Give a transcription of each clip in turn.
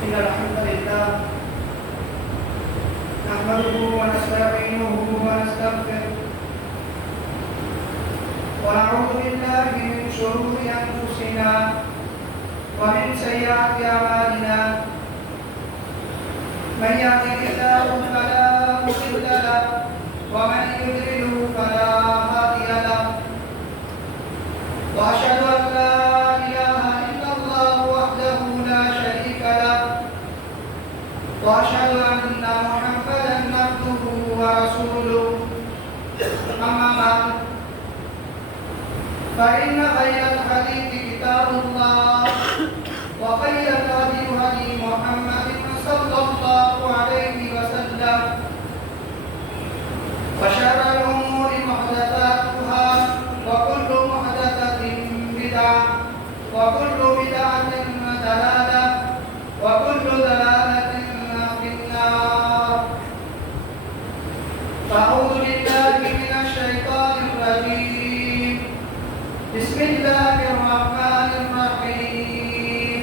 إن الحمد لله نحمده ونستعينه ونستغفره ونعوذ بالله من شرور أنفسنا ومن سيئات أعمالنا من يهده الله فلا مضل له ومن يضلل فلا هادي له وأشهد أن لا إله إلا الله وحده لا شريك له وأشهد أن محمدا عبده ورسوله أما بعد فإن خير الحديث كتاب الله وخير الهدي هدي محمد صلى الله عليه وسلم وشر الأمور محدثاتها وكل محدثة بدعة وكل بدعة ضلالة وكل ضلالة في النار. أعوذ بالله من الشيطان الرجيم. بسم الله الرحمن الرحيم.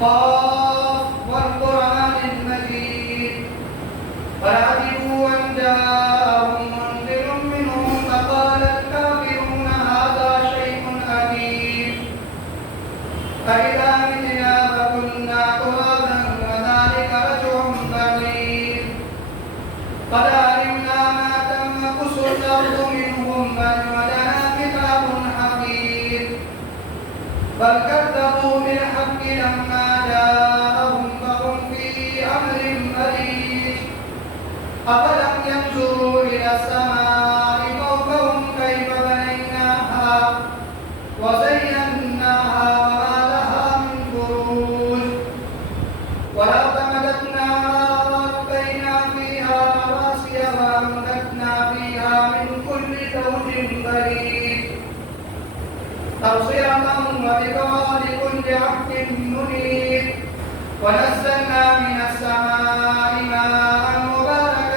قاف والقرآن المجيد بل عجبوا أن جاءهم منذر منهم فقال الكافرون هذا شيء عجيب أإذا متنا فكنا ترابا وذلك رجع بعيد قد علمنا ما تنقص الأرض منهم ولنا كتاب حفيظ بل كذبوا بالحق لما جاءهم فهم في أمر مريج أفلم ينظروا إلى السماء فوقهم كيف بنيناها وزيناها وما لها من فروج ولقد مددناها وألقينا فيها رواسي وأنبتنا فيها من كل زوج بريد تبصرة وذكرى لكل عبد منيب ونزلنا من السماء ماء مباركا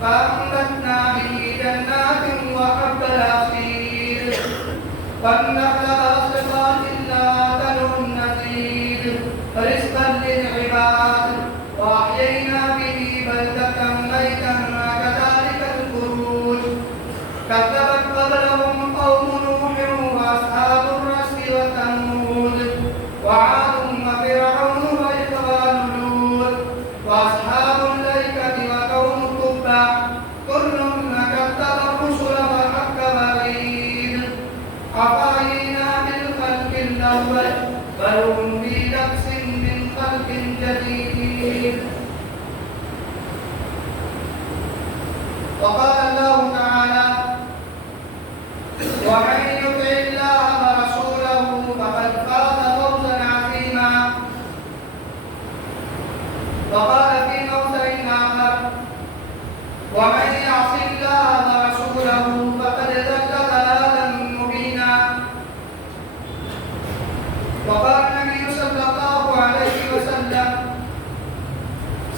فأنبتنا به جنات وحب الحصيد والنخل باسقات لا تلو النضيد رزقا للعباد وأحيينا به بلدة ميتا كذلك الخروج كذبت قبلهم قوم نوح وأصحاب الرس وثمود وعاد وفرعون وإخوان لوط وأصحاب الأيكة وقوم تبع كل كذب الرسل وحق وعيد أفعينا بالخلق الأول بل هم في لبس من خلق جديد. وقال الله تعالى ومن يطع الله ورسوله فقد فاز فوزا عظيما. وقال في موضع آخر ومن يعص الله ورسوله فقد ضل ضلالا مبينا. وقال النبي صلى الله عليه وسلم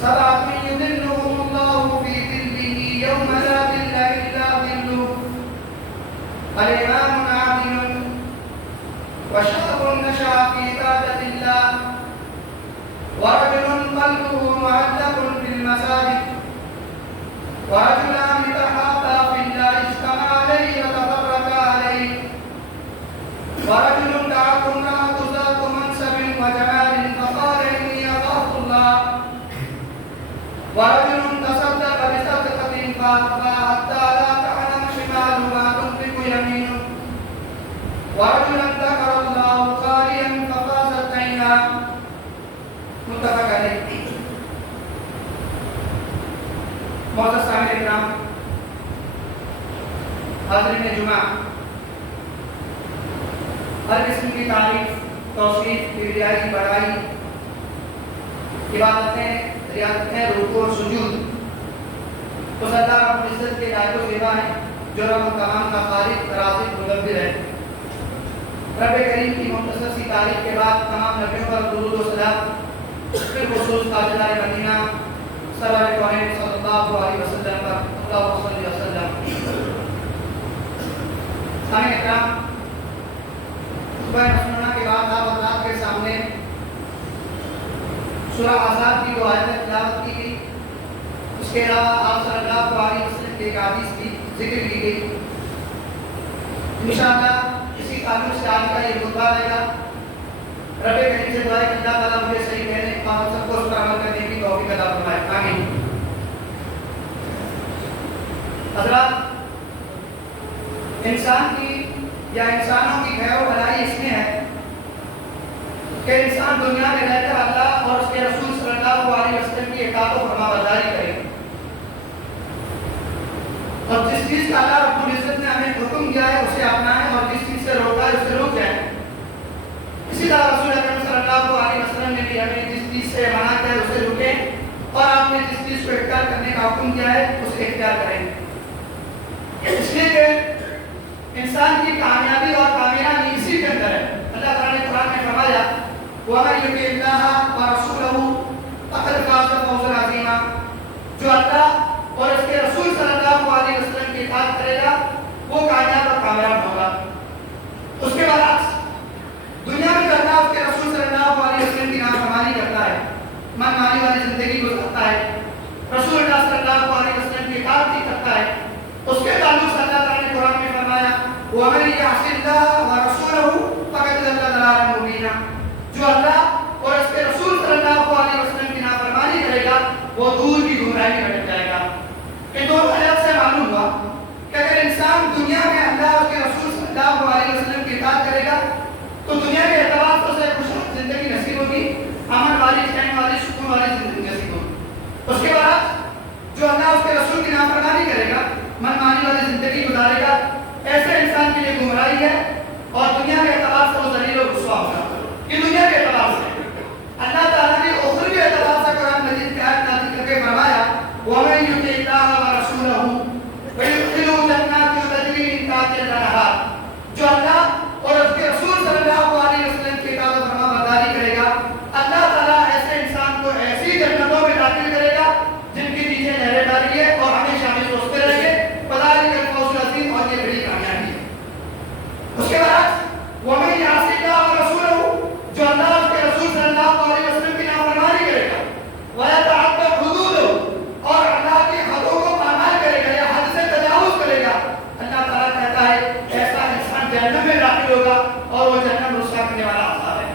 سبعة يظلهم الله في ظله يوم لا ظل إلا ظله الإمام عادل وشاب نشأ في عبادة الله ورجل قلبه معلق بالمساجد ورجلان تحابا في الله اجتمع عليه وتفرقا عليه ورجل دعته امرأة ذات منصب وجمال فقال إني أخاف الله ورجل تصدق بصدقة فأخفى حتى لا تعلم شماله ما تنفق يمينه ورجلا ذكر الله خاليا ففازت عيناه متفق عليه. معزز سامعین کرام، حاضرین جمعہ، ہر قسم کی تعریف، توصیف، کبریائی، بڑائی، عبادتیں، ریاضتیں، رکوع اور سجود اس اللہ رب العزت کے لائق و زیبا ہیں جو رب تمام کا خالق، رازق، مدبر ہے. رب کریم کی مختصر سی تعریف کے بعد تمام نبیوں پر درود و سلام، بالخصوص تاجدار مدینہ سرور کونین صلی اللہ علیہ وسلم پر اللہم صلی وسلم. سامعین اکرام، صبح مسنونہ کے بعد آپ حضرات کے سامنے سورہ احزاب کی جو آیت تلاوت کی گئی، اس کے علاوہ آپ صلی اللہ علیہ وسلم کے ایک حدیث کی ذکر کی گئی۔ انشاءاللہ اسی تعلق سے آج کا یہ خطبہ رہے گا۔ رب کریم سے دعا ہے کہ اللہ تعالیٰ مجھے صحیح کہنے اور سب کو اس پر عمل کرنے کی توفیق عطا فرمائے، آمین۔ حضرات، انسان کی یا انسانوں کی خیر و بھلائی اس میں ہے کہ انسان دنیا میں رہ کر اللہ اور اس کے رسول صلی اللہ علیہ وسلم کی اطاعت و فرمانبرداری کرے، اور جس چیز کا اللہ رب العزت نے ہمیں حکم کیا ہے اسے اپنائیں، اور جس چیز سے روکا ہے اسے رک جائیں۔ اسی طرح رسول اکرم صلی اللہ علیہ وسلم نے بھی ہمیں جس چیز سے منع کیا ہے اسے رکیں، اور آپ نے جس چیز کو اختیار کرنے کا حکم کیا ہے اسے اختیار کریں۔ اس لیے کہ انسان کی کامیابی اور کامیابی اسی کے اندر ہے۔ اللہ تعالیٰ نے قرآن میں فرمایا وَمَن يُطِعِ اللَّهَ وَرَسُولَهُ فَقَدْ فَازَ فَوْزًا عَظِيمًا، جو اللہ اور اس کے رسول صلی اللہ علیہ وسلم کی اطاعت کرے گا وہ کامیاب اور کامیاب ہوگا۔ اس کے برعکس دنیا میں کرنا اس کے رسول صلی اللہ علیہ وسلم کی نافرمانی کرتا ہے، من مانی والی زندگی گزارتا ہے، رسول اللہ صلی اللہ علیہ وسلم کی اطاعت نہیں کرتا ہے، اس کے تعلق سے اللہ تعالیٰ نے قرآن میں فرمایا وَمَن يَعْصِ اللَّهَ وَرَسُولَهُ فَقَدْ ضَلَّ ضَلَالًا مُبِينًا، جو اللہ اور اس کے رسول صلی اللہ علیہ وسلم کی نافرمانی کرے گا وہ دور کی گمراہی میں بھٹک جائے گا۔ ان دونوں آیات سے معلوم ہوا کہ اگر انسان دنیا میں اللہ اور اس کے رسول صلی اللہ علیہ وسلم کی اطاعت کرے گا تو دنیا کے اعتبار سے اسے خوشحال زندگی نصیب ہوگی، امن والی، چین والی، سکون والی زندگی نصیب ہوگی۔ اس کے بعد جو اللہ اس کے رسول کی نافرمانی کرے گا، من مانی والی زندگی گزارے گا، ایسے انسان کے لیے گمراہی ہے اور دنیا کے اعتبار سے وہ ذلیل و رسوا ہوگا۔ یہ دنیا کے اعتبار سے اللہ تعالیٰ نے اخروی اعتبار سے قرآن مجید کی آیت نازل کر کے فرمایا وَمَن يُطِعِ اللَّهَ وَرَسُولَهُ وَيُدْخِلْهُ جَنَّاتٍ تَجْرِی مِن تَحْتِهَا الْأَنْہَارُ، جو اللہ اور اس کے رسول صلی اللہ علیہ وسلم کی اطاعت و فرمانبرداری کرے گا، اللہ تعالیٰ ایسے انسان کو ایسی جنتوں میں داخل کرے گا جن کے نیچے نہریں بہ رہی ہے اور ہمیشہ ہمیں سوچتے رہیں گے فَذَلِکَ الْفَوْزُ الْعَظِیمُ، اور یہ بڑی کامیابی ہے۔ اس کے بعد وَمَن يَعْصِ اللَّهَ وَرَسُولَهُ، جو اللہ اور اس کے رسول صلی اللہ علیہ وسلم کی نافرمانی کرے گا، وَيَتَعَدَّ حُدُودَهُ، اور اللہ کی حدوں کو پامال کرے گا یا حد سے تجاوز کرے گا، اللہ تعالیٰ کہتا ہے ایسا انسان جہنم میں داخل ہوگا اور وہ جہنم رسوا کرنے والا عذاب ہے۔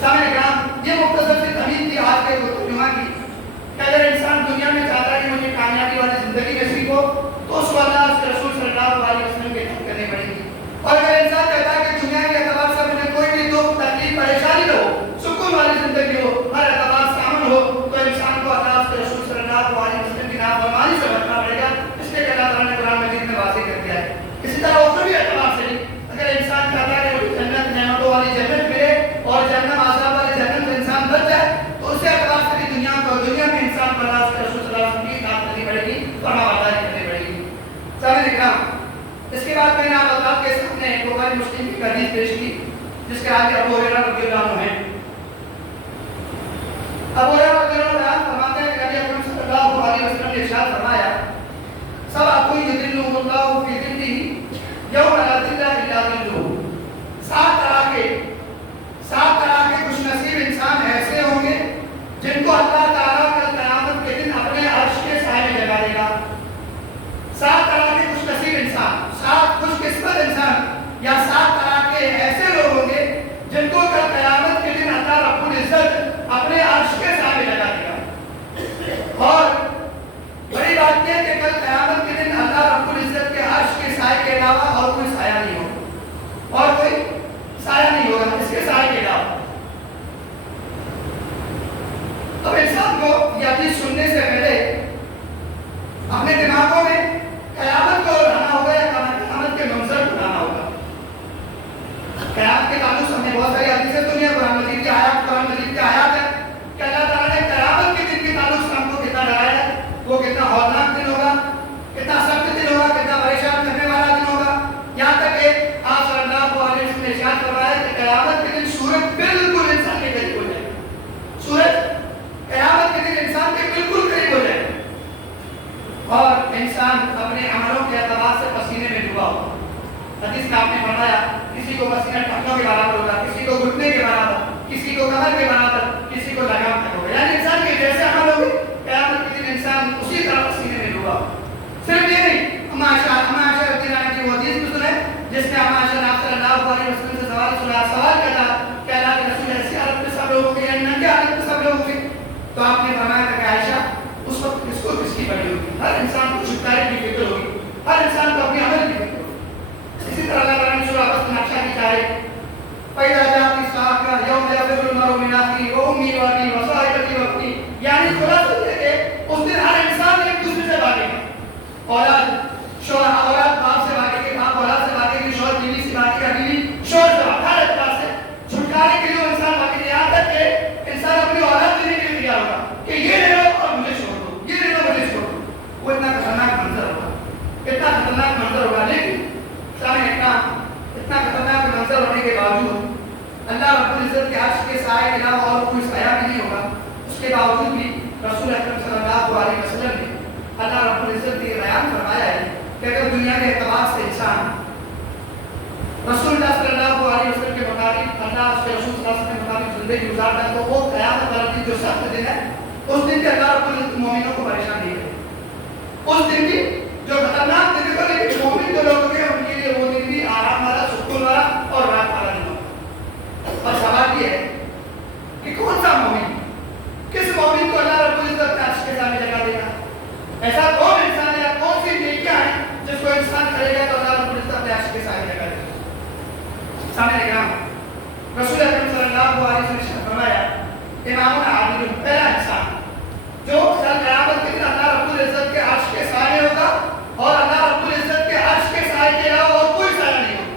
سامعین کرام، یہ مختصر سی تمہید تھی آج کے جمعہ کی کہ اگر انسان دنیا میں چاہتا ہے کہ مجھے کامیابی والی زندگی نصیب ہو تو اس کو اللہ اس کے رسول صلی اللہ علیہ وسلم کی اطاعت کرنی پڑے گی، اور اگر انسان چاہتا ہے کہ دنیا کے اعتبار سے مجھے کوئی بھی دکھ تکلیف پریشانی نہ ہو، سکون والی زندگی ہو، ہر اعتبار سے امن ہو، تو انسان کو اللہ اس کے رسول صلی اللہ علیہ وسلم کی نافرمانی سے بچنا پڑے گا، اس لیے کہ اللہ تعالیٰ نے قرآن مجید میں واضح کر دیا ہے۔ اسی طرح اخروی اعتبار سے اگر انسان چاہتا ہے کہ جنت نعمتوں والی جنت ملے اور جہنم عذاب والی جہنم سے انسان بچ جائے تو اس کے اعتبار سے بھی دنیا میں انسان کو اللہ اس کے رسول صلی اللہ علیہ وسلم کی اطاعت کرنی پڑے گی، فرمانبرداری کرنی پڑے گی۔ سامعین کرام، اس کے بعد میں نے آپ کے سامنے بخاری مسلم کی حدیث پیش کی جس کے آگے ابو ہریرہ رضی اللہ عنہ ہیں۔ ابو ہریرہ رضی اللہ عنہ فرماتے ہیں کہ نبی اکرم صلی اللہ علیہ وسلم نے ارشاد فرمایا سبعۃ یظلهم اللہ فی ظلہ یوم لا ظل الا ظلہ، سات طرح کے خوش نصیب انسان ایسے ہوں گے جن کو اللہ تعالیٰ کل قیامت کے دن اپنے عرش کے سائے میں جگہ دے گا۔ سات طرح کے خوش نصیب انسان، سات خوش قسمت انسان یا سات طرح کے ایسے لوگ ہوں گے جن کو کل قیامت کے دن اللہ رب العزت اپنے عرش کے سائے میں جگہ دے گا۔ اور بڑی بات یہ ہے کہ کل قیامت کے دن اللہ رب العزت کے عرش کے سائے کے علاوہ اور کوئی سایہ نہیں ہوگا، اور کوئی سایہ نہیں ہوگا اس کے سائے کے علاوہ۔ اب انسان کو یہ حدیث سننے سے پہلے اپنے دماغوں میں قیامت کو لانا ہوگا یا قیامت کے منظر کو لانا ہوگا۔ قیامت کے تعلق سے ہم نے بہت ساری حدیثیں سنی ہیں، قرآن مجید کی آیات ہے کہ اللہ تعالیٰ نے قیامت کے دن کے تعلق سے ہم کو کتنا ڈرایا ہے، وہ کتنا ہولناک دن ہوگا، کتنا سخت دن ہوگا، کتنا پریشان کرنے والا دن ہوگا، یہاں تک کہ آپ صلی اللہ علیہ وسلم نے ارشاد فرمایا کہ قیامت کے دن سورج بالکل انسان کے قریب ہو جائے، سورج قیامت کے دن انسان کے بالکل قریب ہو جائے اور انسان اپنے عملوں کے اعتبار سے پسینے میں ڈوبا ہوگا۔ حدیث میں آپ نے فرمایا کسی کو پسینہ ٹخنوں کے برابر ہوگا، کسی کو گھٹنے کے برابر، کسی کو کمر کے برابر، کسی کو بالکل لگام تک ہوگا. یعنی انسان کے جیسے عمل ہوگی قیامت کے دن انسان اسی طرح سینے میں ڈوبا. صرف یہ نہیں, اما عائشہ رضی اللہ عنہا کی وہ حدیث بھی سنیں جس میں اما عائشہ نے آپ صلی اللہ علیہ وسلم سے سوال کیا تھا کہ اللہ کے رسول ایسی حالت میں سب لوگوں کی, یعنی ننگے حالت میں سب لوگوں کی, تو آپ نے فرمایا تھا کہ عائشہ اس وقت کس کو کس کی پڑی ہوگی. ہر انسان کو چھٹکارے کی فکر ہوگی, ہر انسان کو اپنے عمل کی فکر ہوگی. اسی طرح اللہ تعالیٰ نے سورہ بس میں نقشہ کھینچا ہے فَإِذَا جَاءَتِ السَّاعَةُ يَوْمَ يَفِرُّ الْمَرْءُ مِنْ أَخِيهِ وَأُمِّهِ وَأَبِيهِ وَصَاحِبَتِهِ وَبَنِيهِ. یعنی خلاصہ یہ ہے اس دن ہر انسان ایک دوسرے سے بھاگے گا. اولاد باپ سے بھاگے گی, باپ اولاد سے بھاگے گی, شوہر بیوی سے بھاگے گا, بیوی شوہر سے, ہر اعتبار سے چھٹکارے کے لیے انسان بھاگے گا. یہاں تک کہ انسان اپنی اولاد دینے کے لیے تیار ہوگا کہ یہ لے لو اور مجھے چھوڑ دو, یہ لے لو مجھے چھوڑ دو. وہ اتنا خطرناک منظر ہوگا, اتنا خطرناک منظر ہوگا. لیکن اتنا خطرناک منظر ہونے کے باوجود اللہ رب العزت کے عرش کے سائے کے علاوہ اور کوئی سایہ بھی نہیں ہوگا. اس کے باوجود بھی رسول اکرم صلی اللہ علیہ وسلم نے اللہ رب العزت نے بیان فرمایا ہے کہ اگر دنیا کے اعتبار سے انسان رسول اللہ صلی اللہ علیہ وسلم کے مطابق, اللہ اس کے رسول صلی اللہ علیہ وسلم کے مطابق زندگی گزارتا ہے تو وہ قیامت والا دن جو سخت دن ہے اس دن کے اللہ رب العزت مومنوں کو پریشان نہیں کرے. اس دن کی جو خطرناک دن ہے لیکن مومن جو لوگ ہیں ان کے لیے وہ دن بھی آرام والا, سکون والا اور راحت والا دن ہوگا. اور سوال یہ ہے کہ کون سا مومن, کس مومن کو اللہ رب العزت اپنے عرش کے سامنے جگہ دے گا؟ ایسا کون انسان ہے یا کون سی نیکیاں ہیں جس کو انسان کرے گا تو اللہ رب العزت اپنے عرش کے سامنے جگہ دے گا؟ سامنے کرام رسول اکرم صلی اللہ علیہ وسلم نے فرمایا امام عادل, پہلا انسان جو قیامت کے دن اللہ رب العزت کے عرش کے سائے ہوگا اور اللہ رب العزت کے عرش کے سائے کے علاوہ اور کوئی سایہ نہیں ہوگا.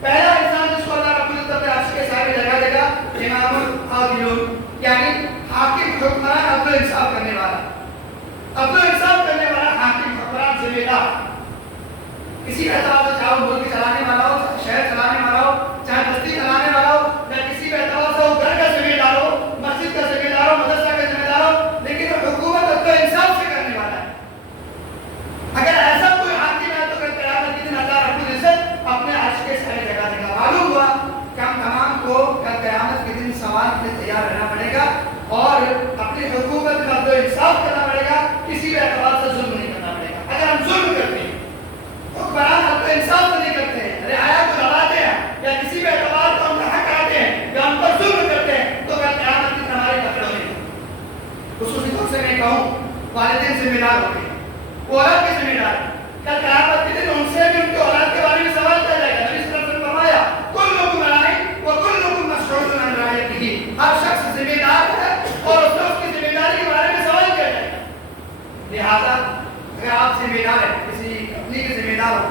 پہلا انسان جس کو اللہ رب العزت اپنے عرش کے سائے میں جگہ دے گا امام عادل, یعنی حاکم, حکمران, عدل و انصاف کرنے والا. عدل و انصاف کرنے والا حاکم, حکمران, ذمہ دار, کسی اعتبار سے چاہے وہ ملک چلانے والا ہو, شہر چلانے والا ہو, چاہے بستی چلانے والا ہو, یا کسی بھی اعتبار سے وہ گھر کا ذمہ دار ہو, مسجد کا ذمہ دار ہو, مدرسہ کا ذمہ دار ہو, لیکن وہ حکومت عدل و انصاف سے کرنے والا ہے. اگر ایسا کوئی حاکم ہے تو پھر قیامت کے دن اللہ رب العزت اپنے عرش کے سائے جگہ دے گا. معلوم ہوا کہ ہم تمام کو کل قیامت کے دن سوال کے لیے تیار رہنا پڑے گا اور اپنی حکومت کا عدل و انصاف کرنا پڑے گا, کسی بھی اعتبار سے ظلم نہیں کرنا پڑے گا. اگر ہم ظلم کرتے ہیں, حکمران عدل و انصاف نہیں کرتے ہیں, رعایا کو دباتے ہیں یا کسی بھی اعتبار کو ہم کا حق آتے ہیں یا ہم پر ظلم کرتے ہیں تو کل قیامت کے دن ہماری پکڑ ہوگی. خصوصی طور سے میں کہوں والدین ذمہ دار ہوتے ہیں, اولاد کے ذمہ دار. کل قیامت کے دن ان سے بھی ان کے اولاد کے بارے میں سوال کیا جائے گا. نبی صلی اللہ علیہ وسلم نے فرمایا کلکم راع وکلکم مسئول عن رعیتہ, ہر شخص ذمہ دار ہے اور اس کی ذمہ داری کے بارے میں سوال کیا جائے گا. لہذا اگر آپ ذمہ دار ہیں, کسی اپنی کے ذمہ دار ہو,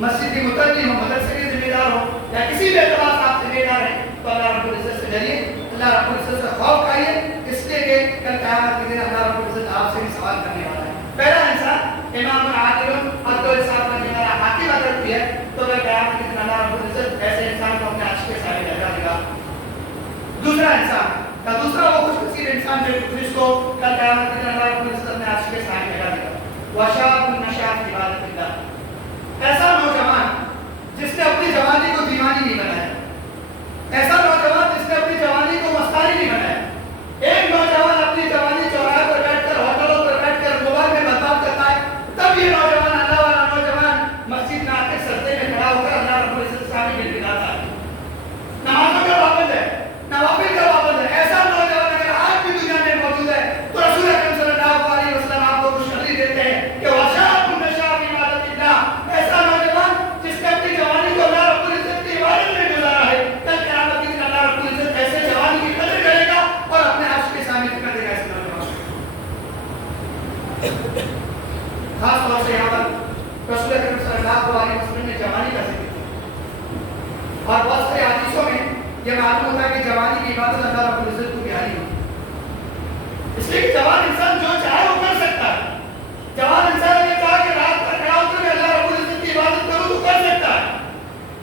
مسجد کی متوجہ ہو, مدرسے کے ذمہ دار ہو, یا کسی بھی اعتبار سے آپ ذمہ دار ہیں تو اللہ رب العزت سے ڈریے, اللہ رب العزت سے خوف کھائیے, اس لیے کہ کل قیامت کے دن اللہ رب العزت آپ سے بھی سوال کرنے والا ہے. پہلا انسان امام عادل, عدل و انصاف کرنے والا حاکم اگر کوئی ہے تو وہ قیامت کے دن اللہ رب العزت ایسے انسان کو اپنے عرش کے سائے میں جگہ دے گا. دوسرا انسان کا دوسرا وہ خوش نصیب انسان جس کو کل قیامت کے دن اللہ رب العزت اپنے عرش کے سائے میں جگہ دے گا. وشاب نشأ فی عبادۃ اللہ, ایسا نوجوان جس نے اپنی جوانی کو دیوانی نہیں بنایا, ایسا نوجوان جس نے اپنی جوانی کو مستاری نہیں بنایا. ایک نوجوان اپنی جوانی چوراہے پر بیٹھ کر, ہوٹلوں پر بیٹھ کر موبائل میں برباد کرتا ہے, تب یہ نوجوان, اللہ والا نوجوان مسجد میں آ کے سجدے میں کھڑا ہو کر اللہ رب العزت سے آگے گڑگڑاتا ہے, نمازوں کا پابند ہے, نوافل کا پابند ہے. ایسا نوجوان اگر آج بھی دنیا میں موجود ہے تو رسول اکرم صلی اللہ علیہ وسلم آپ کو خوشخبری دیتے ہیں کہ وشاب نشأ فی عبادۃ اللہ, ایسا نوجوان جس نے اپنی جوانی کو اللہ رب العزت کی عبادت میں گزارا ہے, کل قیامت کے دن اللہ رب العزت ایسے جوانی کی قدر کرے گا اور اپنے عرش کے سامنے کر دے گا. اس نوجوان خاص طور سے یہاں پر رسول اکرم صلی اللہ علیہ وسلم نے جوانی کا ذکر کیا اور بہت سارے حدیثوں میں یہ معلوم ہوتا ہے کہ جوانی کی عبادت اللہ رب العزت کو پیاری ہوتی ہے. اس لیے کہ جوان انسان جو چاہے وہ کر سکتا ہے. جوان انسان نے کہا کہ رات پر کھڑا ہو کر اللہ رب العزت کی عبادت کروں تو کر سکتا ہے.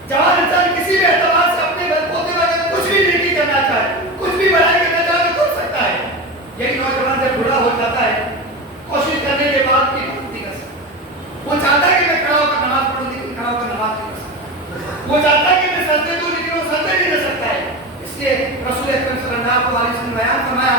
جوان انسان کسی بھی اعتبار سے اپنے بلبوتے میں اگر کچھ بھی نیکی کرنا چاہے, کچھ بھی بڑائی کرنا چاہے تو کر سکتا ہے. یہی نوجوان جب بوڑھا ہو جاتا ہے کوشش کرنے کے بعد بھی نہیں کر سکتا. وہ چاہتا ہے کہ میں کھڑا ہو کر نماز پڑھوں لیکن کھڑا ہو کر نماز نہیں کر سکتا. وہ چاہتا ہے کہ میں سجدے دوں لیکن وہ سجدے نہیں کر سکتا ہے. اس لیے رسول اکرم صلی اللہ علیہ وسلم نے بیان فرمایا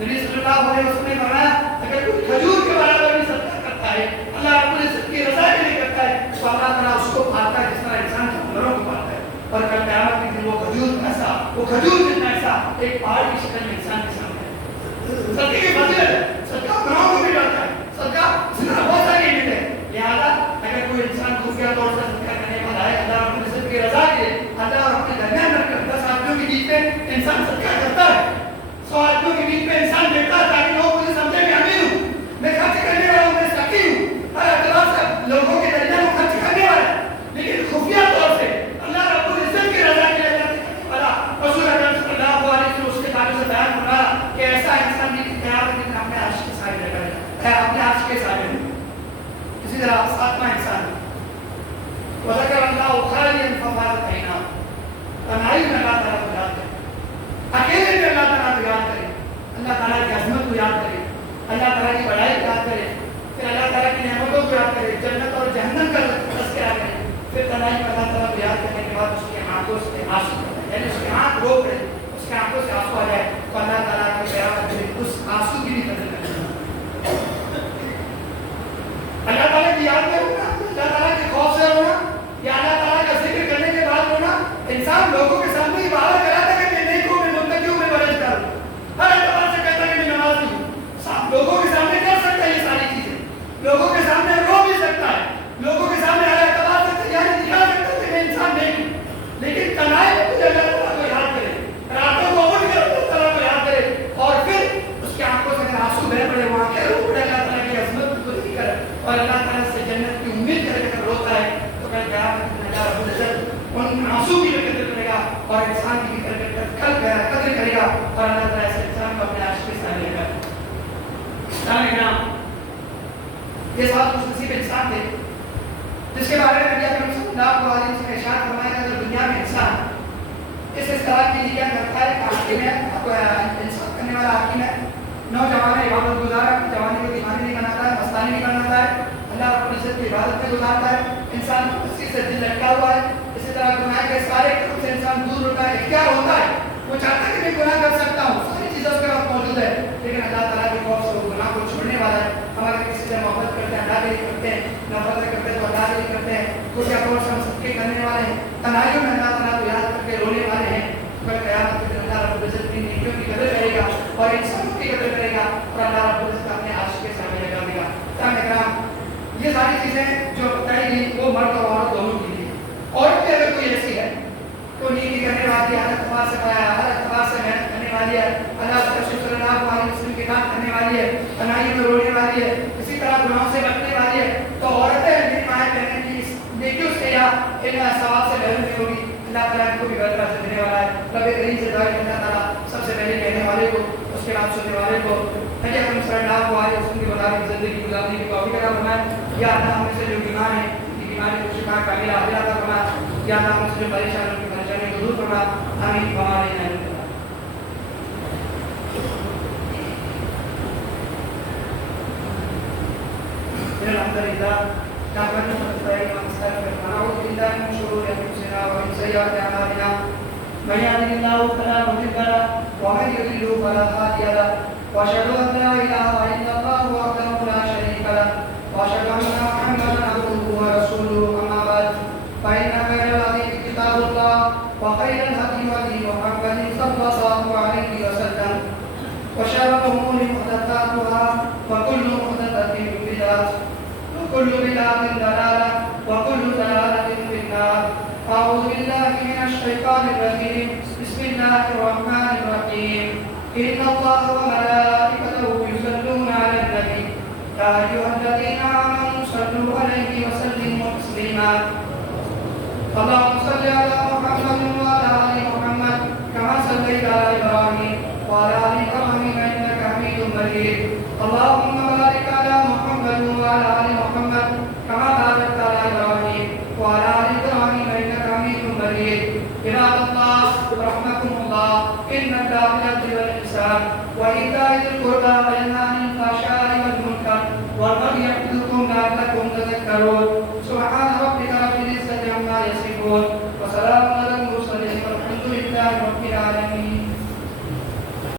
نبی صلی اللہ علیہ وسلم نے فرمایا اگر کوئی کھجور کے برابر بھی صدقہ کرتا ہے اللہ رب العزت کی رضا کے لیے کرتا ہے تو اللہ تعالیٰ اس کو پالتا ہے جس طرح انسان جانوروں کو پالتا ہے. اور کل قیامت کے دن وہ کھجور جتنا ایسا ایک پہاڑ کی شکل میں انسان کے سامنے ہے. صدقے کی فضیلت ہے, صدقہ گناہوں کو بھی ڈالتا ہے, صدقہ زندہ بہت ساری نعمت ہے. لہٰذا اگر کوئی انسان خفیہ طور سے صدقہ کرنے والا ہے اللہ رب العزت کی رضا کے لیے, اللہ اور اپنے درمیان رکھ کر 10 آدمیوں کے بیچ میں انسان صدقہ کرتا ہے, 100 آدمیوں کے بیچ میں انسان دیتا ہے تاکہ لوگ مجھے سمجھے میں امیر ہوں, میں خرچ کرنے والا ہوں, میں سخی ہوں, ہر اعتبار سے لوگوں کے درمیان وہ خرچ کرنے والا ہے. لیکن خفیہ طور سے اللہ رب العزت کی رضا کے لیے والا رسول اکرم صلی اللہ علیہ وسلم اس کے تعلق سے بیان فرمایا کہ ایسا انسان بھی قیامت کے دن اپنے عرش کے سائے میں رہے گا, اپنے عرش کے سائے میں. اسی طرح ساتواں انسان وذکر اللہ خالیا ففاضت عیناہ, تنہائی میں اللہ تعالیٰ کو یاد کرے, اکیلے میں اللہ تعالیٰ کو یاد کرے, اللہ تعالیٰ کی عظمت کو یاد کرے, اللہ تعالیٰ کی بڑائی کو یاد کرے, پھر اللہ تعالیٰ کی نعمتوں کو یاد کرے, جنت اور جہنم کا تذکرہ کرے, پھر تنہائی میں اللہ تعالیٰ کو یاد کرنے کے بعد اس کے آنکھوں سے آنسو کرے, یعنی اس کے آنکھ رو پڑے, اس کے آنکھوں سے آنسو آ جائے تو اللہ تعالیٰ کی قیامت میں اس آنسو کی بھی قدر کرے. اللہ تعالیٰ کی یاد میں ہونا, اللہ تعالیٰ کے خوف سے ہونا, یا اللہ تعالیٰ کا ذکر کرنے کے بعد ہونا, انسان لوگوں کے سامنے یہ بات کراتا ہے کہ میں نیک ہوں, میں متقی ہوں, میں پرہیزگار ہوں, ہر اعتبار سے کہتا ہے کہ میں نمازی ہوں. لوگوں کے سامنے کر سکتا ہے یہ ساری چیزیں, لوگوں کے سامنے رو بھی سکتا ہے, لوگوں کے سامنے ہر اعتبار سے تیاری دکھا سکتا ہے کہ میں انسان نیک ہوں, لیکن تنہائی میں مجھے اللہ تعالیٰ کو یاد کرے, راتوں کو اٹھ کر اللہ تعالیٰ کو یاد کرے, اور پھر اس کی آنکھوں سے اگر آنسو بہہ پڑے, وہاں کے رو پڑے اللہ تعالیٰ کی عظمت کو ذکر کرے اور اللہ تعالیٰ سے جنت کی امید کر کے روتا ہے, تو کل قیامت میں اللہ رب العزت ان آنسو کی بھی قدر کرے گا اور انسان کی بھی قدر کرے گا, اور اللہ تعالیٰ ایسے انسان کو اپنے عرش کے سامنے لے گا. یہ سب خوش نصیب انسان تھے جس کے بارے میں نبی اکرم صلی اللہ علیہ وسلم نے ارشاد فرمایا کہ دنیا میں انسان اس طرح کی لیا کرتا ہے کہ حاکم ہے, انصاف کرنے والا حاکم ہے, نوجوان ہے, عبادت گزار ہے, جوانی کو دیوانی نہیں بناتا ہے, مستانی نہیں بناتا ہے, اللہ رب العزت کی عبادت میں گزارتا ہے, انسان اسی سے دل لٹکا ہوا ہے. اسی طرح گناہ کے سارے قسم سے انسان دور ہوتا ہے, اختیار ہوتا ہے, وہ چاہتا ہے کہ میں گناہ کر سکتا ہوں, ساری چیزیں اس کے پاس موجود ہے, لیکن اللہ تعالیٰ کے خوف سے وہ گناہ کو چھوڑنے والا ہے. ہم اگر کسی سے محبت کرتے ہیں اللہ کے لیے کرتے ہیں, نفرت کرتے ہیں تو اللہ کے لیے کرتے ہیں, کچھ اپور سے ہم صدقے کرنے والے ہیں, تنہائیوں میں اللہ تعالیٰ کو یاد کر کے رونے والے ہیں, پھر قیامت کے دن اللہ رب العزت کی نیکیوں کی قدر کرے گا اور انسانوں کی قدر کرے گا اور اللہ رب العزت اپنے عرش کے سامنے لگا دے گا. یہ ساری چیزیں جو بتائی گئی وہ مرد اور عورت دونوں کے لیے. عورت بھی اگر کوئی ایسی ہے تو نیکی کرنے والی ہے, ہر اعتبار سے پایا, ہر اعتبار سے محنت کرنے والی ہے, اللہ صلی اللہ علیہ وسلم کے نام کرنے والی ہے, تنہائی میں رونے والی ہے, اسی طرح گناہوں سے بچنے والی ہے, تو عورتیں میری مائیں کرنے کی نیکیوں سے یا ان ثواب سے محروم نہیں ہوگی. اللہ تعالیٰ کو بھی برکت سے دینے والا ہے. رب کریم سے دعا کہ اللہ تعالیٰ سب سے پہلے کہنے والے کو, اس کے بعد سننے والے کو نبی اکرم صلی اللہ علیہ وسلم کے مطابق زندگی گزارنے کی توفیق عطا فرمائے. یا اللہ ہم سے جو بیمار ہیں ان کی بیماری کو شفا کاملہ عاجلہ عطا فرمائے. یا اللہ ہم سے جو پریشان ہیں ان کی پریشانی کو دور فرما. آمین. الحمد لله نحمده ونستعينه ونستغفره ونعوذ بالله من شرور انفسنا ومن سيئات اعمالنا من يهده الله فلا مضل له ومن يضلل فلا هادي له واشهد ان لا اله الا الله وحده لا شريك له واشهد ان محمدا عبده ورسوله. اما بعد فان خير الحديث كتاب الله وخير الهدي هدي محمد صلى الله عليه وسلم وشر الامور محدثاتها وكل محدثه بدعه وكل بدعة ضلالة وكل ضلالة في النار. أعوذ بالله من الشيطان الرجيم. بسم الله الرحمن الرحيم. إن الله وملائكته يصلون على النبي يا أيها الذين آمنوا صلوا عليه وسلموا تسليما. اللهم صل على محمد وعلى آل محمد كما صليت على إبراهيم وعلى آل إبراهيم إنك حميد مجيد. اللهم بارك على محمد وعلى آل محمد كما باركت على إبراهيم وعلى آل إبراهيم إنك حميد مجيد. عباد الله رحمكم الله إن الله يأمر بالإحسان وإيتاء ذي القربى وينهى عن الفحشاء والمنكر والبغي يعظكم لعلكم تذكرون.